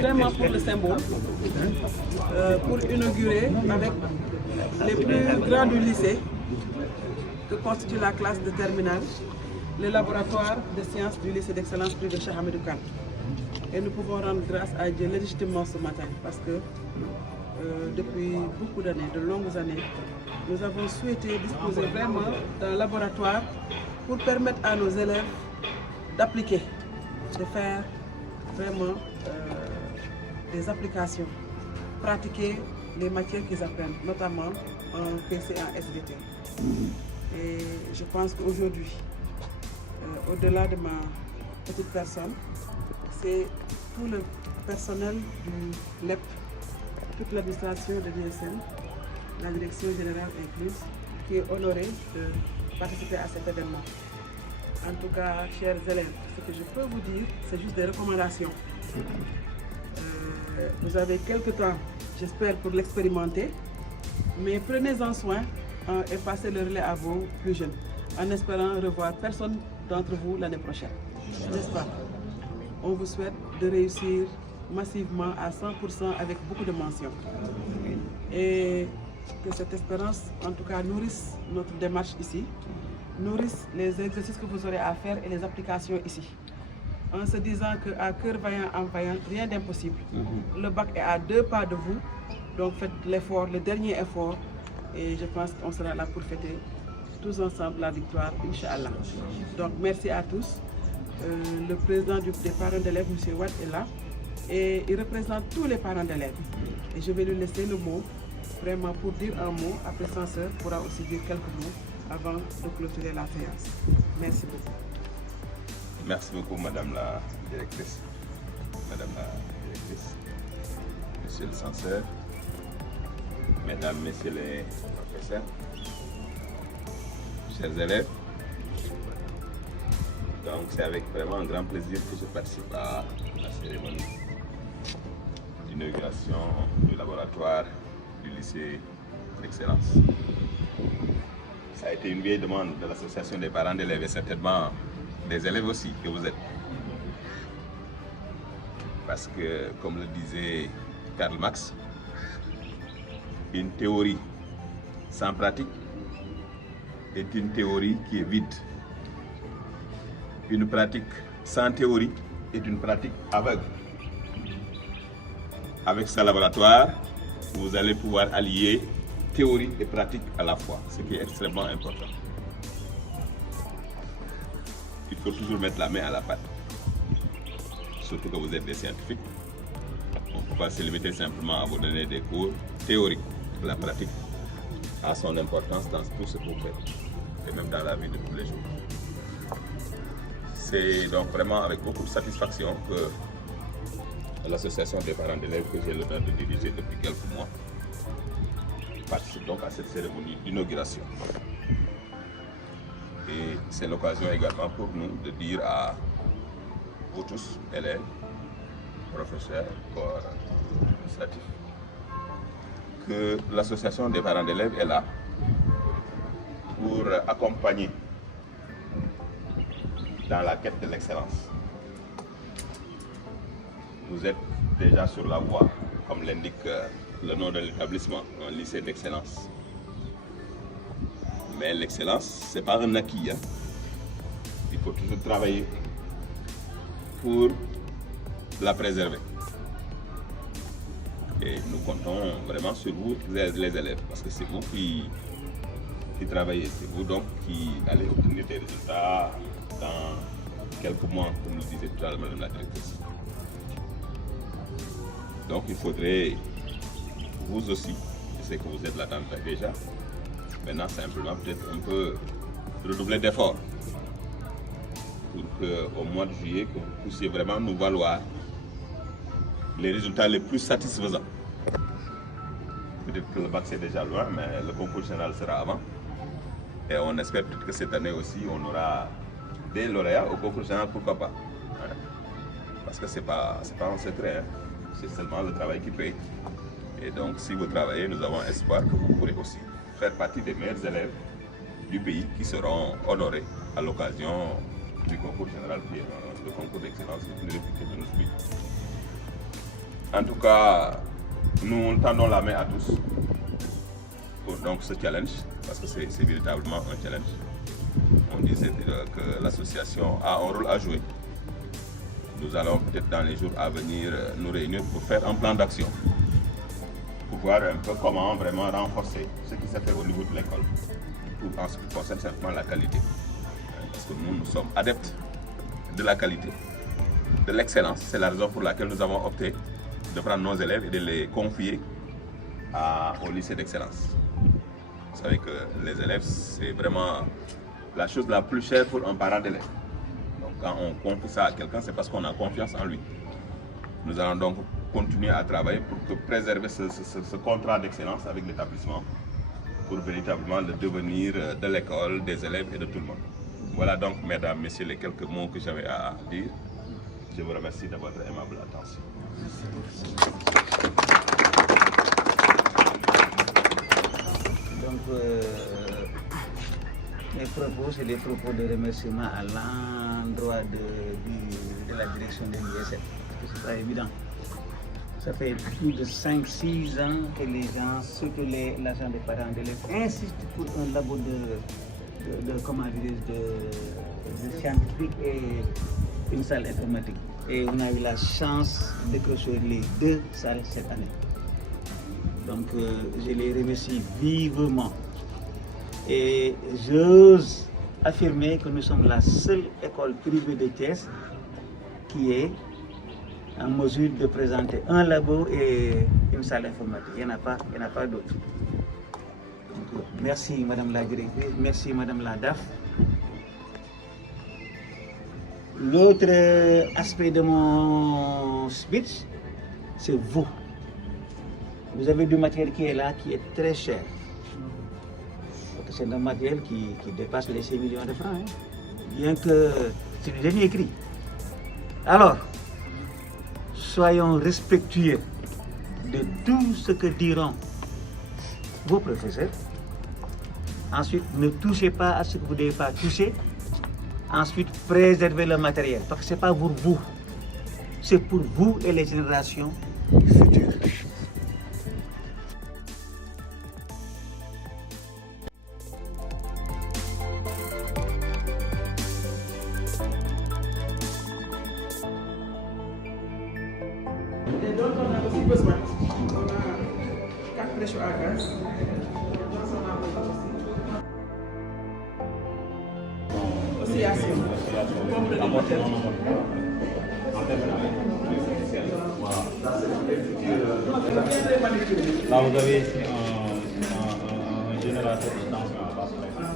Vraiment pour le symbole, pour inaugurer avec les plus grands du lycée que constitue la classe de terminale, le laboratoire de sciences du lycée d'excellence privé Cheikh Hamidou Kane. Et nous pouvons rendre grâce à Dieu légitimement ce matin parce que depuis beaucoup d'années, de longues années, nous avons souhaité disposer vraiment d'un laboratoire pour permettre à nos élèves d'appliquer, de faire vraiment des applications, pratiquer les matières qu'ils apprennent, notamment en PC et en SVT. Et je pense qu'aujourd'hui, au-delà de ma petite personne, c'est tout le personnel du LEP, toute l'administration de l'ISN, la direction générale incluse, qui est honorée de participer à cet événement. En tout cas, chers élèves, ce que je peux vous dire, c'est juste des recommandations. Vous avez quelques temps, j'espère, pour l'expérimenter, mais prenez-en soin et passez le relais à vos plus jeunes, en espérant revoir personne d'entre vous l'année prochaine. N'est-ce pas? On vous souhaite de réussir massivement à 100% avec beaucoup de mentions. Et que cette espérance, en tout cas, nourrisse notre démarche ici, nourrisse les exercices que vous aurez à faire et les applications ici. En se disant qu'à cœur vaillant, en vaillant, rien d'impossible. Le bac est à 2 pas de vous, donc faites l'effort, le dernier effort, et je pense qu'on sera là pour fêter tous ensemble la victoire, Inch'Allah. Donc merci à tous. Le président des parents d'élèves, M. Watt, est là, et il représente tous les parents d'élèves. Et je vais lui laisser le mot, vraiment pour dire un mot, après son sœur pourra aussi dire quelques mots avant de clôturer la séance. Merci beaucoup. Merci beaucoup, Madame la Directrice. Madame la Directrice, Monsieur le Censeur, Mesdames, Messieurs les professeurs, chers élèves. Donc c'est avec vraiment un grand plaisir que je participe à la cérémonie d'inauguration du laboratoire du lycée d'excellence. Ça a été une vieille demande de l'association des parents d'élèves et certainement des élèves aussi que vous êtes. Parce que, comme le disait Karl Marx, une théorie sans pratique est une théorie qui est vide. Une pratique sans théorie est une pratique aveugle. Avec ce laboratoire, vous allez pouvoir allier théorie et pratique à la fois, ce qui est extrêmement important. Il faut toujours mettre la main à la pâte. Surtout que vous êtes des scientifiques. On ne peut pas se limiter simplement à vous donner des cours théoriques. La pratique a son importance dans tout ce que vous faites, et même dans la vie de tous les jours. C'est donc vraiment avec beaucoup de satisfaction que l'association des parents d'élèves que j'ai l'honneur de diriger depuis quelques mois participe donc à cette cérémonie d'inauguration. Et c'est l'occasion également pour nous de dire à vous tous, élèves, professeurs, corps administratifs, que l'association des parents d'élèves est là pour accompagner dans la quête de l'excellence. Vous êtes déjà sur la voie, comme l'indique le nom de l'établissement, un lycée d'excellence. Mais l'excellence, ce n'est pas un acquis. Il faut toujours travailler pour la préserver. Et nous comptons vraiment sur vous, les élèves, parce que c'est vous qui travaillez, c'est vous donc qui allez obtenir des résultats dans quelques mois, comme le disait tout à l'heure Madame la Directrice. Donc il faudrait, vous aussi, je sais que vous êtes là-dedans déjà, maintenant simplement peut-être un peu redoubler d'efforts pour qu'au mois de juillet, que vous puissiez vraiment nous valoir les résultats les plus satisfaisants. Peut-être que le bac c'est déjà loin, mais le concours général sera avant. Et on espère peut-être que cette année aussi, on aura des lauréats au concours général, pourquoi pas. Parce que c'est pas un secret, hein. C'est seulement le travail qui paye. Et donc, si vous travaillez, nous avons espoir que vous pourrez aussi faire partie des meilleurs élèves du pays qui seront honorés à l'occasion du concours général, qui est le concours d'excellence le plus réputé de notre pays. En tout cas, nous tendons la main à tous pour donc ce challenge, parce que c'est véritablement un challenge. On disait que l'association a un rôle à jouer. Nous allons peut-être dans les jours à venir nous réunir pour faire un plan d'action, pour voir un peu comment vraiment renforcer ce qui s'est fait au niveau de l'école, en ce qui concerne certainement la qualité. Parce que nous sommes adeptes de la qualité, de l'excellence. C'est la raison pour laquelle nous avons opté de prendre nos élèves et de les confier au lycée d'excellence. Vous savez que les élèves, c'est vraiment la chose la plus chère pour un parent d'élève. Donc quand on confie ça à quelqu'un, c'est parce qu'on a confiance en lui. Nous allons donc continuer à travailler pour préserver ce contrat d'excellence avec l'établissement, pour véritablement le devenir de l'école, des élèves et de tout le monde. Voilà donc, mesdames, messieurs, les quelques mots que j'avais à dire. Je vous remercie de votre aimable attention. Donc, mes propos, c'est des propos de remerciement à l'endroit de la direction de l'ISF, parce que ce n'est pas évident. Ça fait plus de 5-6 ans que les gens, surtout l'agent des parents d'élèves, insistent pour un labo de scientifique et une salle informatique. Et on a eu la chance de décrocher les 2 salles cette année. Donc je les remercie vivement. Et j'ose affirmer que nous sommes la seule école privée de Thiès qui est en mesure de présenter un labo et une salle informatique. Il n'y en a pas d'autres. Merci Madame la Directrice, merci Madame la DAF. L'autre aspect de mon speech, c'est vous. Vous avez du matériel qui est là, qui est très cher. C'est un matériel qui dépasse les 6 millions de francs. Hein. Bien que c'est du dernier cri. Alors, soyons respectueux de tout ce que diront vos professeurs. Ensuite, ne touchez pas à ce que vous ne devez pas toucher. Ensuite, préservez le matériel. Parce que ce n'est pas pour vous. C'est pour vous et les générations futures. Et donc on a aussi besoin. On a 4 réchauds à gaz. Oscillation. Là, vous avez ici un générateur de tension à basse pression.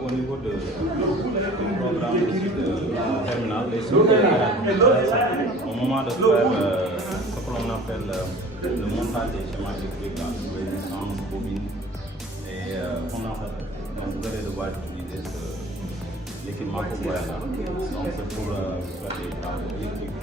Au niveau du programme de la terminale, au moment de faire ce que l'on appelle le montage des schémas électriques, résistance, bobine et condensateur. Donc vous allez devoir utiliser l'équipement corporel là. Donc c'est pour faire des travaux électriques.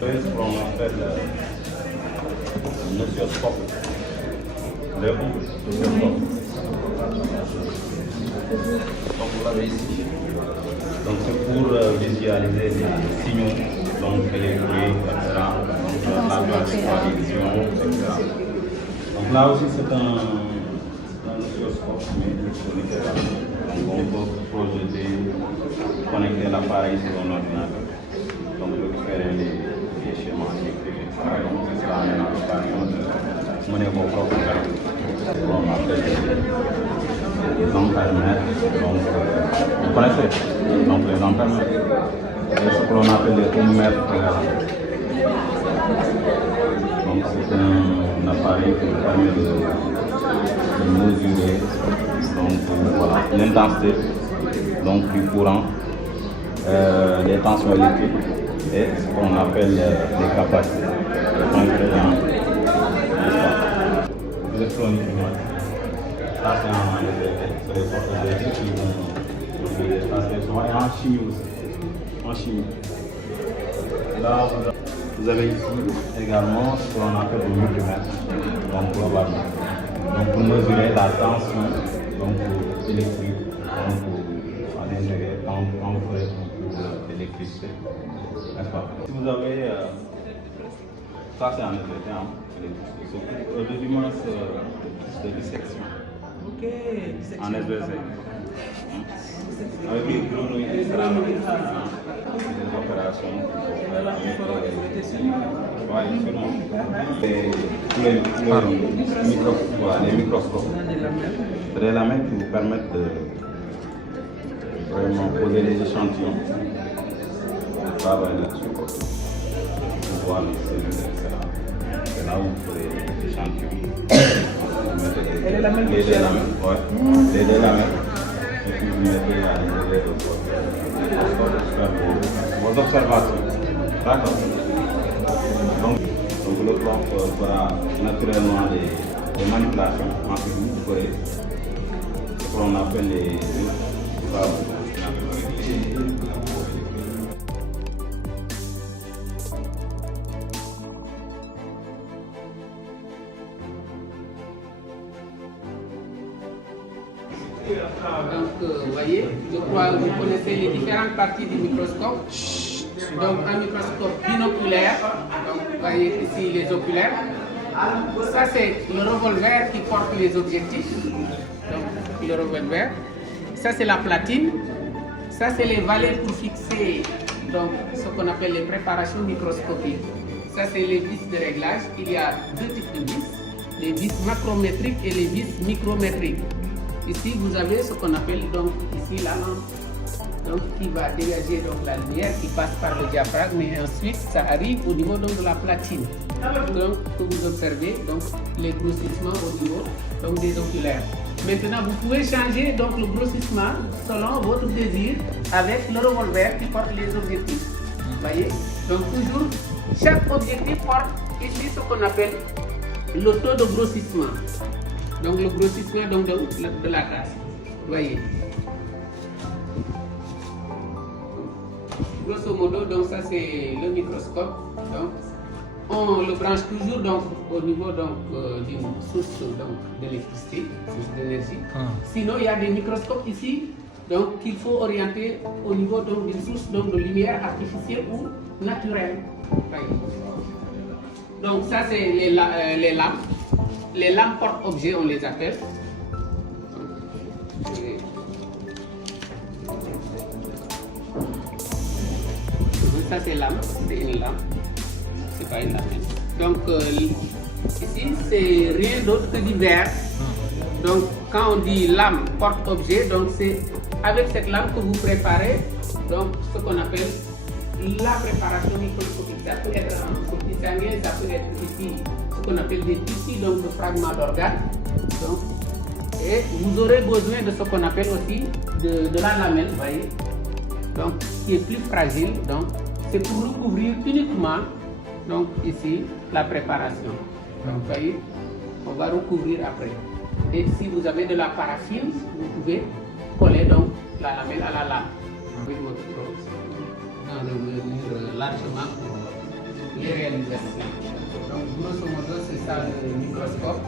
Ce qu'on appelle le oscilloscope. Donc vous l'avez ici. Donc c'est pour visualiser les signaux, donc les bruits, etc. Donc la division, etc. Donc là aussi c'est un oscilloscope mais on peut projeter, connecter l'appareil sur un ordinateur. Donc récupérer les schémas électriques, etc. Donc c'est cela maintenant l'occasion de mener vos propres calculs. On appelle les ampères-mètres. Donc vous connaissez donc les ampères-mètres. C'est ce que l'on appelle les ohmmètres. Donc c'est un appareil qui permet de mesurer donc, voilà, l'intensité donc, du courant, les tensions électriques et ce qu'on appelle les capacités. Les ingrédients, n'est-ce pas? L'électronique humaine. Ça, c'est des sortes de qui vont et en chimie aussi. En chimie. Là, vous avez ici également ce qu'on appelle le multimètre, donc globalement. Donc pour mesurer la tension électrique, à l'intérieur, quand vous ferez un cours d'électricité. N'est-ce pas? Si vous avez, ça c'est en EVT, l'électricité, du moins c'est de dissection. Ok, dissection. En SVC. Avec les grenouilles, les opérations. Les microscopes. C'est des lamelles qui vous permettent de vraiment poser les échantillons, de travailler là-dessus, pour voir les cellules, etc. C'est là où vous ferez les échantillons. Et les lamelles Les lamelles, ouais. Les lamelles. Et puis vous mettez à l'intérieur de vos observations. D'accord. Donc le prof fera naturellement des manipulations. Ensuite vous ferez ce qu'on appelle les travaux. Donc, vous voyez, je crois que vous connaissez les différentes parties du microscope. Donc, un microscope binoculaire. Donc, vous voyez ici les oculaires. Ça, c'est le revolver qui porte les objectifs. Donc, le revolver. Ça, c'est la platine. Ça, c'est les valets pour fixer donc, ce qu'on appelle les préparations microscopiques. Ça, c'est les vis de réglage. Il y a deux types de vis. Les vis macrométriques et les vis micrométriques. Ici, vous avez ce qu'on appelle donc ici la lampe, donc qui va dégager donc la lumière qui passe par le diaphragme et ensuite ça arrive au niveau donc de la platine. Donc que vous observez donc les grossissements au niveau donc des oculaires. Maintenant, vous pouvez changer donc le grossissement selon votre désir avec le revolver qui porte les objectifs. Vous voyez? Donc toujours chaque objectif porte ici ce qu'on appelle le taux de grossissement. Donc le grossissement donc, de la tasse. Vous voyez. Grosso modo, donc ça c'est le microscope. Donc on le branche toujours donc au niveau d'une source d'électricité, source d'énergie. Sinon il y a des microscopes ici donc qu'il faut orienter au niveau donc d'une source donc, de lumière artificielle ou naturelle. Vous voyez. Donc ça c'est les lampes. Les lampes porte-objets, on les appelle. Ça c'est lampe, c'est une lampe. C'est pas une lampe. Donc ici c'est rien d'autre que du verre. Donc quand on dit lampe porte-objet, donc c'est avec cette lampe que vous préparez donc ce qu'on appelle la préparation microscopique. Ça peut être en copie sanguine, ça peut être ici ce qu'on appelle des tissus donc de fragments d'organes. Et vous aurez besoin de ce qu'on appelle aussi de la lamelle, vous voyez, donc qui est plus fragile. Donc c'est pour recouvrir uniquement donc ici la préparation. Donc vous voyez, on va recouvrir après. Et si vous avez de la paraffine, vous pouvez coller donc la lamelle à la lame avec votre produit. On va revenir largement pour les réalisations. Donc grosso modo c'est ça le microscope.